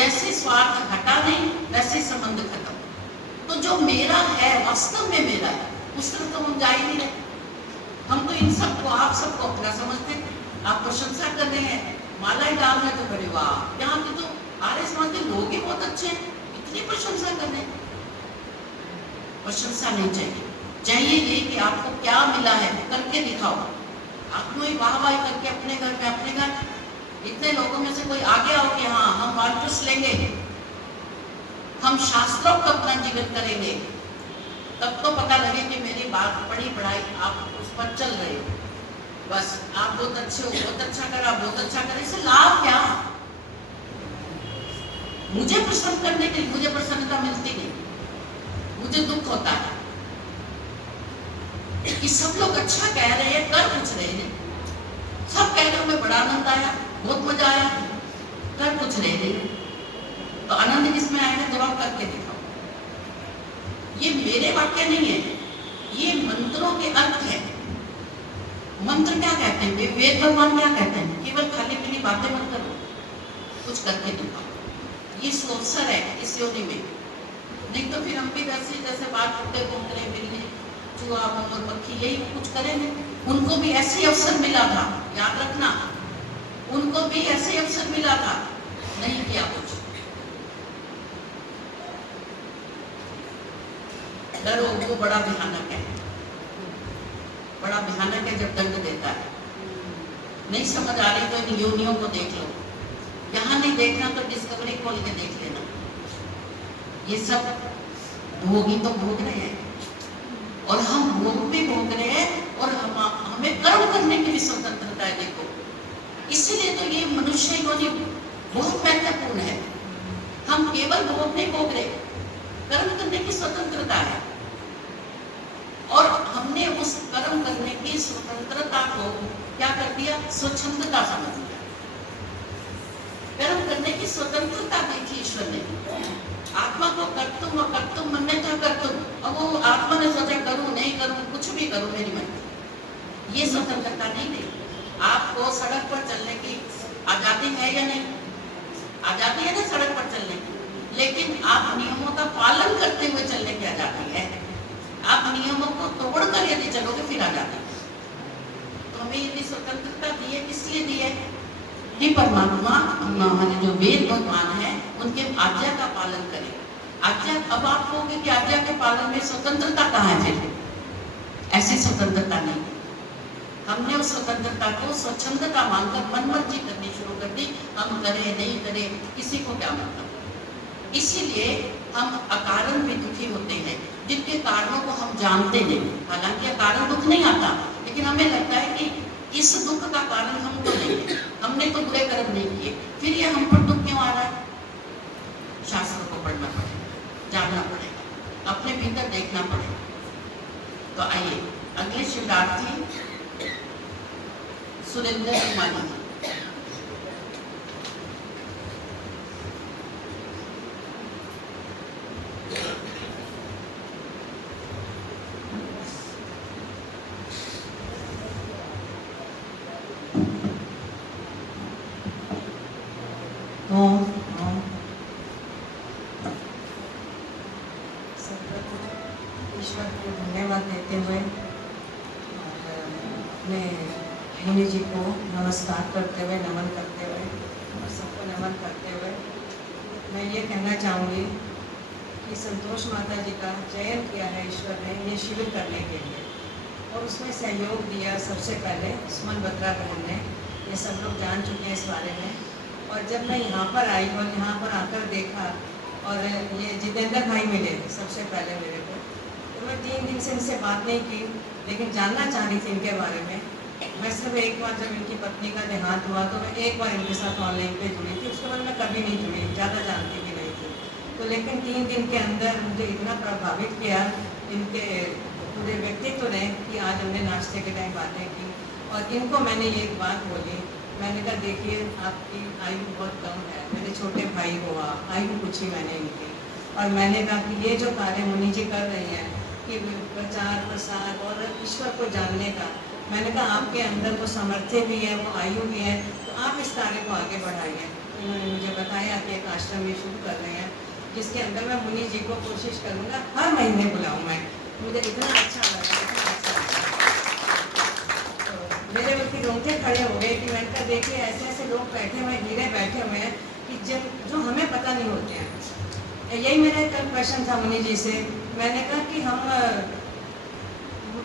जैसे स्वार्थ हटा नहीं वैसे संबंध खत्म। तो जो मेरा है वास्तव में मेरा है, उस तरफ तो हम जा ही नहीं रहे। हम तो इन सबको, आप सबको अपना समझते हैं। आप प्रशंसा कर रहे हैं, मालाएं डाल रहे हैं, तो बड़े वाह, यहाँ के तो आर्य समाज के लोग ही बहुत अच्छे हैं, इतनी प्रशंसा कर रहे हैं। प्रशंसा नहीं चाहिए, चाहिए ये कि आपको क्या मिला है करके दिखाओ। आपको ही वाह वाह करके अपने घर में, अपने घर इतने लोगों में से कोई आगे आओ कि हाँ हम वापस लेंगे, हम शास्त्रों को अपना जीवन करेंगे, तब तो पता लगे कि मेरी बात पढ़ी पढ़ाई आप उस पर चल रहे हो। बस आप बहुत अच्छे हो, बहुत अच्छा करा, बहुत अच्छा करा, इससे लाभ क्या? मुझे प्रसन्न करने के लिए मुझे प्रसन्नता मिलती नहीं, मुझे दुख होता है कि सब लोग अच्छा कह रहे हैं, कर कुछ रहे हैं। सब कह रहे हो मैं बड़ा आनंद आया, बहुत मजा आया, कर कुछ रहे नहीं। तो आनंद किसमें आएगा? जब आप करके दिखाओ। ये मेरे वाक्य नहीं है, ये मंत्रों के अर्थ है। मंत्र क्या कहते हैं? वेद भगवान क्या कहते हैं? केवल खाली पीली बातें मत करो, कुछ करके दिखाओ। ये अवसर है इस योनि में, नहीं तो फिर हम भी वैसे जैसे बात करते घूमते बिल्ली चूहा मोर पक्षी यही कुछ करेंगे। उनको भी ऐसे अवसर मिला था, याद रखना, उनको भी ऐसे अवसर मिला था, नहीं किया कुछ। डरो वो बड़ा भयानक है, बड़ा भयानक है जब दंड देता है। नहीं समझ आ रही तो इन योनियों को देख लो, यहाँ नहीं देखना तो डिस्कवरी खोल के देख लेना। ये सब भोगी तो भोग रहे हैं, और हम भोग भी भोग रहे हैं, और हमें कर्म करने की भी स्वतंत्रता है। देखो, इसीलिए तो ये मनुष्य योनि बहुत महत्वपूर्ण है। हम केवल भोग नहीं भोग रहे, कर्म करने की स्वतंत्रता है, और हमने उस कर्म करने की स्वतंत्रता को क्या कर दिया? स्वच्छंदता समझ लिया। कर्म करने की स्वतंत्रता दी थी ईश्वर ने आत्मा को। कर्तुम और कर्तुम मन में था कर्तुम, अब वो आत्मा ने सोचा करूं नहीं करूं, कुछ भी करूं मेरी मर्जी। ये स्वतंत्रता नहीं दी। आपको सड़क पर चलने की आजादी है या नहीं? आजादी है ना सड़क पर चलने की, लेकिन आप नियमों का पालन करते हुए चलने की आजादी है। आप नियमों को तोड़कर यदि चलोगे फिर आजादी। तो हमें यदि स्वतंत्रता दी है, किस लिए दी है? कि परमात्मा हमारे जो वेद भगवान है उनके आज्ञा का पालन करें। आज्ञा, अब आप कहोगे कि आज्ञा के पालन में स्वतंत्रता कहाँ है? फिर ऐसी स्वतंत्रता नहीं। हमने उस स्वतंत्रता को स्वच्छंदता मानकर मनमर्जी करनी शुरू कर दी। हम करें नहीं करें किसी को क्या मतलब। इसीलिए हम अकारण भी दुखी होते हैं, जिनके कारणों को हम जानते नहीं। हालांकि अकारण दुख नहीं आता, लेकिन हमें लगता है कि इस दुख का कारण हम तो नहीं है, हमने तो बुरे कर्म नहीं किए, फिर ये हम पर दुख क्यों आ रहा है? शास्त्रों को पढ़ना पड़ेगा, जानना पड़ेगा, अपने भीतर देखना पड़ेगा। तो आइए अगले शिवरात्रि सुरेंद्र कुमारी। ईश्वर को धन्यवाद देते हुए अपने मुनि जी को नमस्कार करते हुए, नमन करते हुए और सबको नमन करते हुए मैं ये कहना चाहूँगी कि संतोष माता जी का चयन किया है ईश्वर ने ये शिविर करने के लिए, और उसमें सहयोग दिया सबसे पहले सुमन बत्रा बहन ने। ये सब लोग जान चुके हैं इस बारे में। और जब मैं यहाँ पर आई और यहाँ पर आकर देखा, और ये जितेंद्र भाई मिले सबसे पहले मेरे को, तो मैं 3 दिन से इनसे बात नहीं की, लेकिन जानना चाह रही थी इनके बारे में। मैं सिर्फ एक बार जब इनकी पत्नी का देहांत हुआ तो मैं एक बार इनके साथ ऑनलाइन पे जुड़ी थी, उसके बाद मैं कभी नहीं जुड़ी, ज़्यादा जानती भी नहीं थी। तो लेकिन 3 दिन के अंदर मुझे इतना प्रभावित किया इनके पूरे व्यक्तित्व ने कि आज हमने नाश्ते के टाइम बातें की, और इनको मैंने एक बात बोली। मैंने कहा देखिए आपकी आयु बहुत कम है, मेरे छोटे भाई हो आप, आयु पूछी मैंने इनकी, और मैंने कहा कि ये जो कार्य मुनि जी कर रही हैं कि प्रचार प्रसार और ईश्वर को जानने का, मैंने कहा आपके अंदर वो सामर्थ्य भी है, वो आयु भी है, तो आप इस कार्य को आगे बढ़ाइए। उन्होंने मुझे बताया कि एक आश्रम भी इसके अंदर मैं मुनि जी को कोशिश करूँगा हर महीने बुलाऊँ मैं। मुझे इतना अच्छा लगा, इतना अच्छा लगा। तो मेरे बल्कि रोंगटे खड़े हो गए कि मैंने कहा देखिए ऐसे ऐसे लोग बैठे हुए हैं, हीरे बैठे हुए हैं कि जो हमें पता नहीं होते हैं। यही मेरा कल प्रश्न था मुनि जी से। मैंने कहा कि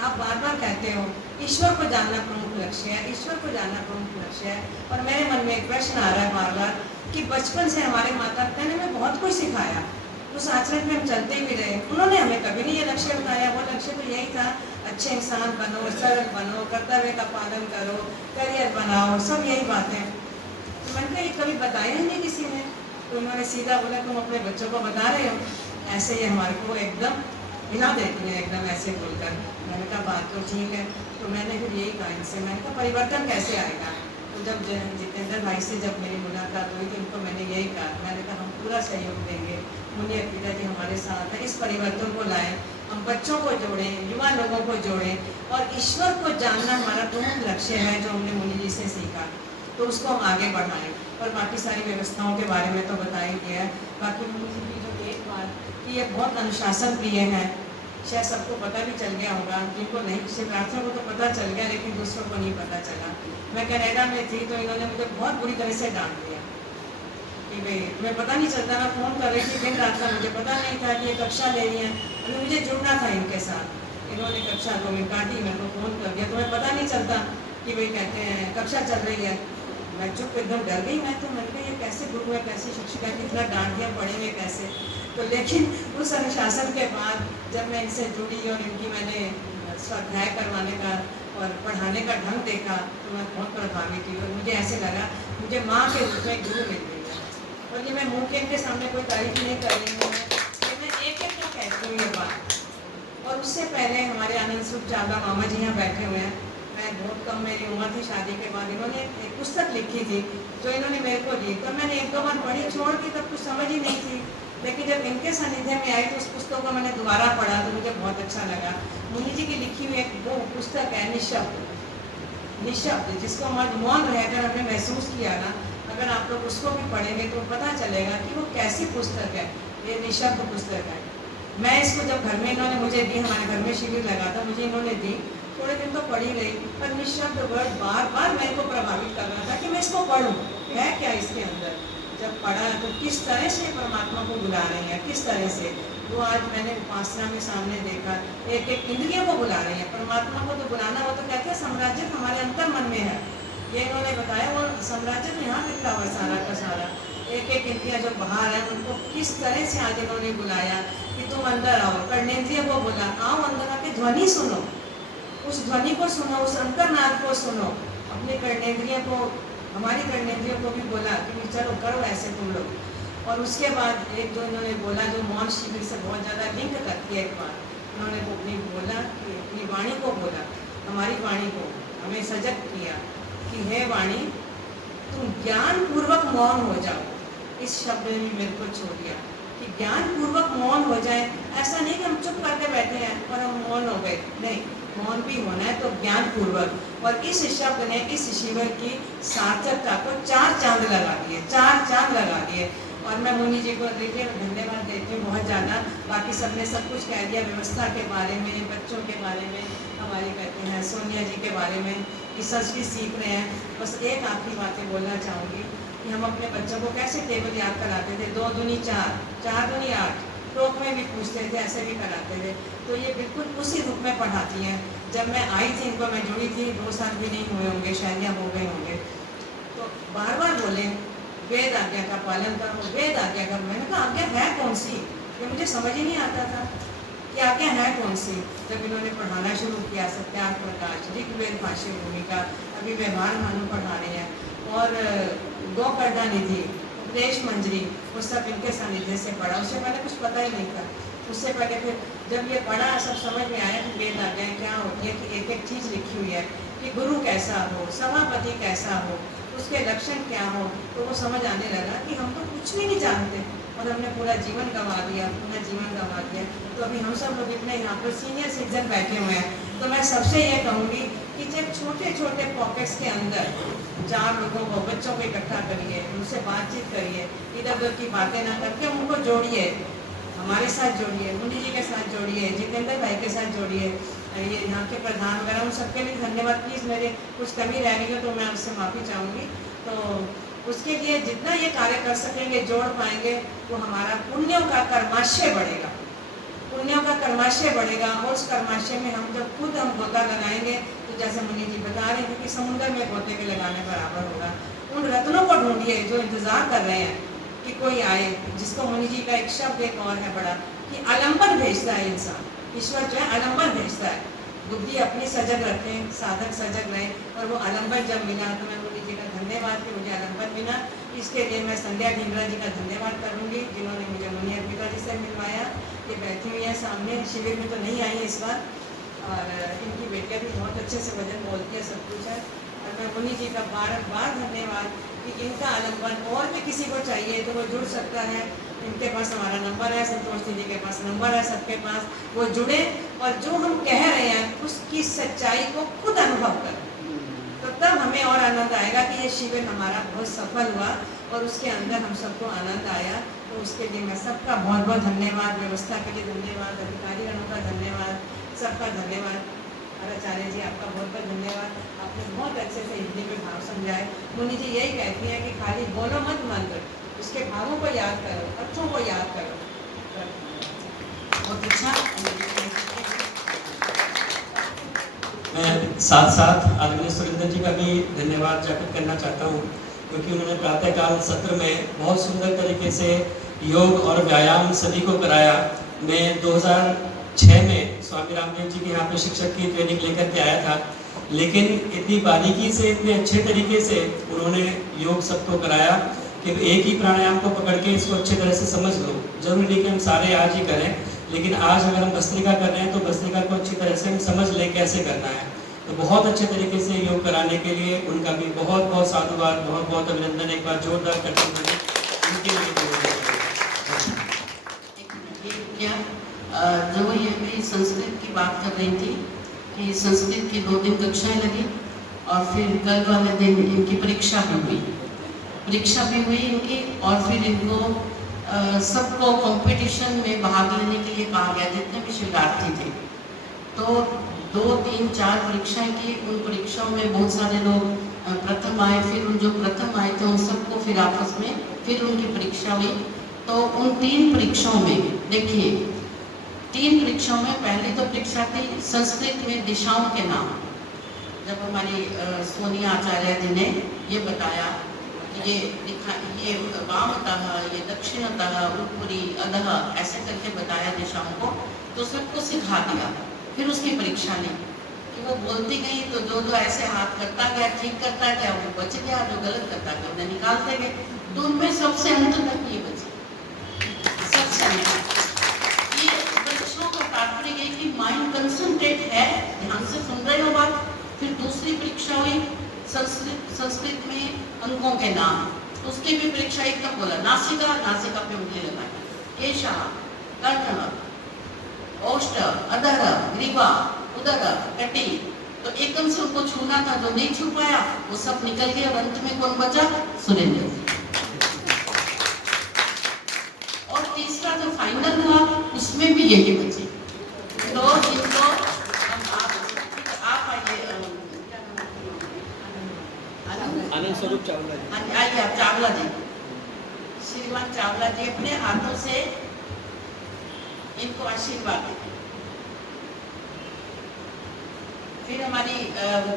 आप बार बार कहते हो ईश्वर को जानना प्रमुख लक्ष्य है, ईश्वर को जानना प्रमुख लक्ष्य है, और मेरे मन में एक प्रश्न आ रहा है बार बार कि बचपन से हमारे माता पिता ने हमें बहुत कुछ सिखाया, उस आचरण में हम चलते भी रहे। उन्होंने हमें कभी नहीं ये लक्ष्य बताया। वो लक्ष्य तो यही था अच्छे इंसान बनो, सरल बनो, कर्तव्य का पालन करो, करियर बनाओ, सब यही बातें। तो मैंने कहा ये कभी बताया ही नहीं किसी ने। तो उन्होंने सीधा बोला तुम अपने बच्चों को बता रहे हो। ऐसे ही हमारे को एकदम हिला देती है, एकदम ऐसे बोलकर। मैंने कहा बात तो ठीक है। तो मैंने फिर यही कहा इनसे, मैंने कहा परिवर्तन कैसे आएगा। तो जब जितेंद्र भाई से जब मेरी मुलाकात हुई तो उनको मैंने यही कहा, मैंने कहा हम पूरा सहयोग देंगे, मुनि अकीदा जी हमारे साथ हैं, इस परिवर्तन को लाएं, हम बच्चों को जोड़ें, युवा लोगों को जोड़ें, और ईश्वर को जानना हमारा प्रमुख लक्ष्य है जो हमने मुनि जी से सीखा, तो उसको हम आगे बढ़ाएं। और बाकी सारी व्यवस्थाओं के बारे में तो बता ही दिया है। बाकी मुनि जी की जो एक बात कि ये बहुत अनुशासन प्रिय हैं, शायद सबको पता भी चल गया होगा, जिनको नहीं, शिवरात्रियों को तो पता चल गया लेकिन दूसरों को नहीं पता चला। मैं कनाडा में थी तो इन्होंने मुझे बहुत बुरी तरह से डांट दिया कि भाई तुम्हें पता नहीं चलता। मैं फ़ोन कर रही थी दिन रात का, मुझे पता नहीं था कि ये कक्षा ले रही हैं, अभी मुझे जुड़ना था इनके साथ। इन्होंने कक्षा 2 में काटी, मेरे को फ़ोन कर दिया, तुम्हें पता नहीं चलता कि भाई कहते हैं कक्षा चल रही है। मैं चुप, एकदम डर गई। मैं तो मैंने कहा ये कैसे गुरु है, कैसी शिक्षिका, कितना डांट दिया, पढ़ेंगे कैसे। तो लेकिन उस अनुशासन के बाद जब मैं इनसे जुड़ी और इनकी मैंने स्वाध्याय करवाने का और पढ़ाने का ढंग देखा तो मैं बहुत प्रभावित हुई, और मुझे ऐसे लगा मुझे माँ के रूप में गुरु मिल गई है। और ये मैं मुँह के इनके सामने कोई तारीफ नहीं कर रही हूँ, मैं एक एक को कहती हूँ ये बात। और उससे पहले हमारे आनंद स्वरूप चावला मामा जी यहाँ बैठे हुए हैं। मैं बहुत कम मेरी उम्र थी शादी के बाद, इन्होंने एक पुस्तक लिखी थी जो इन्होंने मेरे को दी, तो मैंने 1-2 बार पढ़ी, छोड़ दी, तब कुछ समझ ही नहीं थी। लेकिन जब इनके सानिध्य में आई तो उस पुस्तक को मैंने दोबारा पढ़ा तो मुझे बहुत अच्छा लगा। मुनि जी की लिखी हुई एक वो पुस्तक है निःशब्द, निःशब्द, जिसको मौन रहकर हमने महसूस किया ना, अगर आप लोग उसको भी पढ़ेंगे तो पता चलेगा कि वो कैसी पुस्तक है। ये निःशब्द पुस्तक है। मैं इसको जब घर में इन्होंने मुझे दी, हमारे घर में शिविर लगा था, मुझे इन्होंने दी, थोड़े दिन तो पढ़ी रही, पर निःशब्द वर्ड बार बार मेरे को प्रभावित कर रहा था कि मैं इसको पढ़ूं, है क्या इसके अंदर। जब पढ़ा तो किस तरह से परमात्मा को बुला रही हैं, किस तरह से वो आज मैंने उपासना में सामने देखा, एक एक इंद्रियों को बुला रही है। परमात्मा को तो बुलाना, वो तो कहते हैं साम्राज्य हमारे अंतर मन में है, ये इन्होंने बताया। वो साम्राज्य तो यहाँ निकला हुआ सारा का सारा, एक एक इंद्रियाँ जो बाहर है उनको किस तरह से आज इन्होंने बुलाया कि तुम अंदर आओ। कर्णेंद्रिय को बोला आओ अंदर आके ध्वनि सुनो, उस ध्वनि को सुनो, उस अंतर्नाद को सुनो। अपने कर्णेंद्रिय को, हमारी कर्णेंद्रियों को भी बोला कि चलो करो ऐसे तुम लोग। और उसके बाद एक दो इन्होंने बोला जो मौन शिविर से बहुत ज़्यादा लिंक करती है। एक बार उन्होंने वो अपनी बोला कि अपनी वाणी को बोला, हमारी वाणी को हमें सजग किया कि हे वाणी तुम ज्ञान पूर्वक मौन हो जाओ। इस शब्द ने मेरे को छो दिया कि ज्ञान पूर्वक मौन हो जाए। ऐसा नहीं कि हम चुप करके बैठे हैं और हम मौन हो गए, नहीं, मौन भी होना है तो ज्ञान पूर्वक। और इस शब्द ने इस शिविर की सार्थकता को 4 चांद लगा दिए, 4 चांद लगा दिए। और मैं मुनि जी को देखिए धन्यवाद देती हूँ बहुत ज़्यादा। बाकी सबने सब कुछ कह दिया, व्यवस्था के बारे में, बच्चों के बारे में, हमारी कहते हैं सोनिया जी के बारे में कि संस्कृत सीख रहे हैं। बस एक आखिरी बातें बोलना चाहूँगी कि हम अपने बच्चों को कैसे टेबल याद कराते थे, 2 दूनी 4, 4 दूनी 8, टोक में भी पूछते थे, ऐसे भी कराते थे। तो ये बिल्कुल उसी रूप में पढ़ाती हैं। जब मैं आई थी इनको, मैं जुड़ी थी, 2 साल भी नहीं हुए होंगे, शायद या हो गए होंगे, तो बार बार बोले वेद आज्ञा का पालन करो, वेद आज्ञा का। मैंने कहा आज्ञा है कौन सी, ये मुझे समझ ही नहीं आता था कि आज्ञा है कौन सी। जब इन्होंने पढ़ाना शुरू किया सत्यार्थ प्रकाश, ऋग्वेद भाष्य भूमिका, अभी व्यवहार भानु पढ़ा रहे हैं, और गोकर्णा निधि, उपदेश मंजरी, वो सब इनके सानिध्य से पढ़ा। उससे पहले कुछ पता ही नहीं था। उससे पहले फिर जब ये पढ़ा सब समझ में आया कि वेद आज्ञाएँ क्या होती है, कि एक एक चीज़ लिखी हुई है कि गुरु कैसा हो, सभापति कैसा हो, उसके लक्षण क्या हो। तो वो समझ आने लगा कि हम तो कुछ भी नहीं जानते और हमने पूरा जीवन गंवा दिया, पूरा जीवन गंवा दिया। तो अभी हम सब लोग इतने यहाँ पर सीनियर सिटीजन बैठे हुए हैं, तो मैं सबसे ये कहूँगी कि जब छोटे छोटे पॉकेट्स के अंदर 4 लोगों को, बच्चों को इकट्ठा करिए, उनसे बातचीत करिए, इधर उधर की बातें ना करके उनको जोड़िए। हमारे साथ जोड़िए, मुनि जी के साथ जोड़िए, जितेंद्र भाई के साथ जोड़िए, ये यहाँ के प्रधान वगैरह उन सबके लिए धन्यवाद। प्लीज़ मेरे कुछ कमी रह गई हो तो मैं उससे माफ़ी चाहूँगी। तो उसके लिए जितना ये कार्य कर सकेंगे, जोड़ पाएंगे, वो हमारा पुण्यों का कर्माशय बढ़ेगा, पुण्यों का कर्माशय बढ़ेगा। और उस कर्माशय में हम जब खुद हम गोता लगाएंगे तो जैसे मुनि जी बता रहे हैं कि समुद्र में गोते के लगाने बराबर होगा। उन रत्नों को ढूंढिए जो इंतज़ार कर रहे हैं कि कोई आए, जिसको मुनि जी का एक शब्द एक और है बड़ा कि आलम्बन भेजता है इंसान, ईश्वर जो है आलम्बन भेजता है। बुद्धि अपनी सजग रखें, साधक सजग रहे, और वो आलम्बन जब मिला तो मैं मुनि जी का धन्यवाद कि मुझे आलम्बन मिला। इसके लिए मैं संध्या ढींगरा जी का धन्यवाद करूँगी जिन्होंने मुझे मुनि अर्पिता जी से मिलवाया। ये बैठी हुई है सामने, शिविर में तो नहीं आई इस बार, और इनकी बेटियाँ भी बहुत अच्छे से भजन बोलती है, सब कुछ है। और मैं मुनि जी का बार बार धन्यवाद कि इनका आलम्बन और भी किसी को चाहिए तो वो जुड़ सकता है। इनके पास हमारा नंबर है, संतोष दीदी के पास नंबर है, सबके पास, वो जुड़े और जो हम कह रहे हैं उसकी सच्चाई को खुद अनुभव करें, तो तब हमें और आनंद आएगा कि ये शिविर हमारा बहुत सफल हुआ और उसके अंदर हम सबको आनंद आया। तो उसके लिए मैं सबका बहुत बहुत धन्यवाद, व्यवस्था के लिए धन्यवाद, अधिकारीगणों का धन्यवाद, सबका धन्यवाद। और आचार्य जी आपका बहुत बहुत धन्यवाद, आपने बहुत अच्छे से हिंदी में भाव समझाए। मुनि जी यही कहती हैं कि खाली बोलो मत मंत्र, उसके भावों को याद करो, अर्थों को याद करो। बहुत अच्छा। मैं साथ साथ आदरणीय सुरेंद्र जी का भी धन्यवाद ज्ञापित करना चाहता हूँ, क्योंकि उन्होंने प्रातःकाल सत्र में बहुत सुंदर तरीके से योग और व्यायाम सभी को कराया। मैं 2006 में स्वामी रामदेव जी के यहाँ पे शिक्षक की ट्रेनिंग लेकर के आया था, लेकिन इतनी बारीकी से, इतने अच्छे तरीके से उन्होंने योग सबको कराया कि एक ही प्राणायाम को पकड़ के इसको अच्छी तरह से समझ लो। जरूरी नहीं कि हम सारे आज ही करें, लेकिन आज अगर हम भस्त्रिका कर रहे हैं तो भस्त्रिका को अच्छी तरह से हम समझ लें कैसे करना है। तो बहुत अच्छे तरीके से योग कराने के लिए उनका भी बहुत बहुत साधुवाद, बहुत बहुत अभिनंदन। एक बार जोरदार करते हुए उनके लिए जो ये भी संस्कृत की बात कर रही थी कि संस्कृत की 2 दिन कक्षाएं लगी और फिर कल वाले दिन इनकी परीक्षा भी हुई इनकी, और फिर इनको सबको कंपटीशन में भाग लेने के लिए कहा गया, जितने भी शिक्षार्थी थे। तो 2, 3, 4 परीक्षाएं की। उन परीक्षाओं में बहुत सारे लोग प्रथम आए, फिर उन जो प्रथम आए थे उन सबको फिर आपस में फिर उनकी परीक्षा हुई। तो उन 3 परीक्षाओं में देखिए, 3 परीक्षाओं में पहली तो परीक्षा थी संस्कृत में दिशाओं के नाम। जब हमारी सोनिया आचार्य जी ने ये बताया कि ये वामतः, ये दक्षिणतः, ऊपरी, अधः, ऐसे करके बताया दिशाओं को, तो सबको सिखा दिया। फिर उसकी परीक्षा ली कि वो बोलती गई तो जो ऐसे हाथ करता गया, ठीक करता गया, वो बच गया, जो गलत करता गया उन्हें निकालते गए। तो उनमें सबसे अंत तक ये बचे, सबसे अंत। ये परीक्षाओं का तात्पर्य है कि माइंड कंसंट्रेट है, ध्यान से सुन रहे हो बात। फिर दूसरी परीक्षा हुई संस्कृत में अंगों के नाम, तो उसकी भी परीक्षा एकदम बोला, नासिका, नासिका पे उंगली लगाई, केशा, कर्ण, ओष्ठ, अधर, ग्रीवा, उदर, कटी। तो एकदम से उनको छूना था, जो नहीं छू पाया वो सब निकल गया। अंत में कौन बचा? सुरेंद्र। और तीसरा जो फाइनल हुआ उसमें भी यही बची। तो इनको आप आइए, आनंद स्वरूप चावला जी, आइए आप चावला जी, श्रीमान चावला जी अपने हाथों से इनको आशीर्वाद दें। फिर हमारी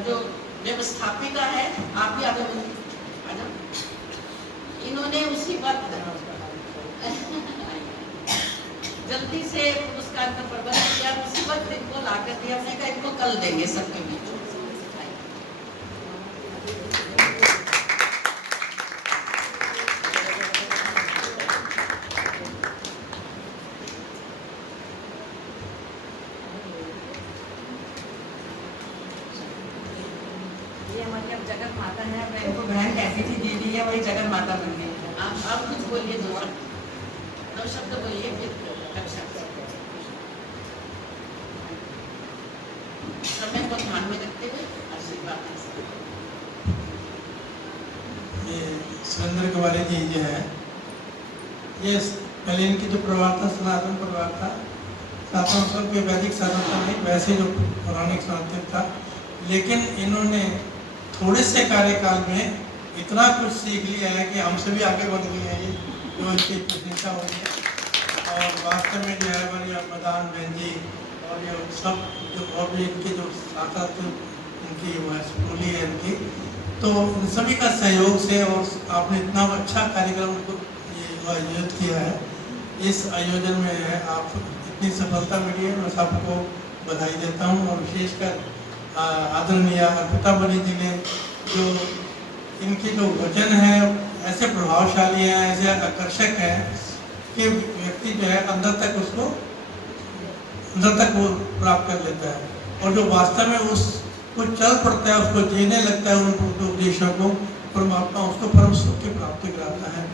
जो व्यवस्थापिका है, आप भी आ जाओ। इन्होंने उसी वक्त जल्दी से पुरस्कार का प्रबंध किया, उसी वक्त इनको लाकर दिया। हमने कहा इनको कल देंगे सबके बीच। जगत माता है, मैं इनको बहन कहती थी, दीदी है, वही जगत माता बन गई है। आप कुछ बोलिए, 2 शब्द बोलिए, फिर अच्छा समय को ध्यान में रखते हुए आशीर्वाद। ये सुरेंद्र कुमारी जी जो है, ये पहले इनकी जो परिवार था सनातन परिवार था, सनातन मतलब कोई वैदिक सनातन नहीं, वैसे जो पौराणिक सनातन था। लेकिन इन्होंने थोड़े से कार्यकाल में इतना कुछ सीख लिया है कि हमसे भी आगे बढ़ गई है ये, जो इसकी प्रशंसा हो रही है। और वास्तव में जो है हमारी मदान बहन जी और ये सब जो और भी इनके जो साथ इनकी स्कूली है इनकी, तो इन सभी का सहयोग से और आपने इतना अच्छा कार्यक्रम को ये आयोजित किया है। इस आयोजन में आप इतनी सफलता मिली है, मैं सबको बधाई देता हूँ। और विशेषकर आदरणीय अर्पिता बनी जी ने जो इनके जो वचन है ऐसे प्रभावशाली हैं, ऐसे आकर्षक हैं कि व्यक्ति जो है अंदर तक वो प्राप्त कर लेता है। और जो वास्तव में उसको चल पड़ता है, उसको जीने लगता है उन उपदेशों को, परमात्मा उसको परम सुख की प्राप्ति कराता है।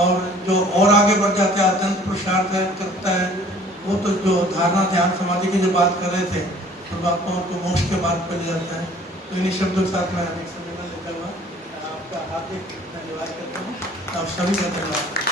और जो और आगे बढ़ जाता है, अत्यंत पुरुषार्थ करता है, वो तो जो धारणा ध्यान समाधि की जो बात कर रहे थे, परमात्मा उनको मोक्ष के मार्ग पर ले जाता है। तो इन्हीं शब्दों के साथ मैं अनेक संवेदन लेता हुआ आपका हार्दिक धन्यवाद करता हूँ। आप सभी का धन्यवाद।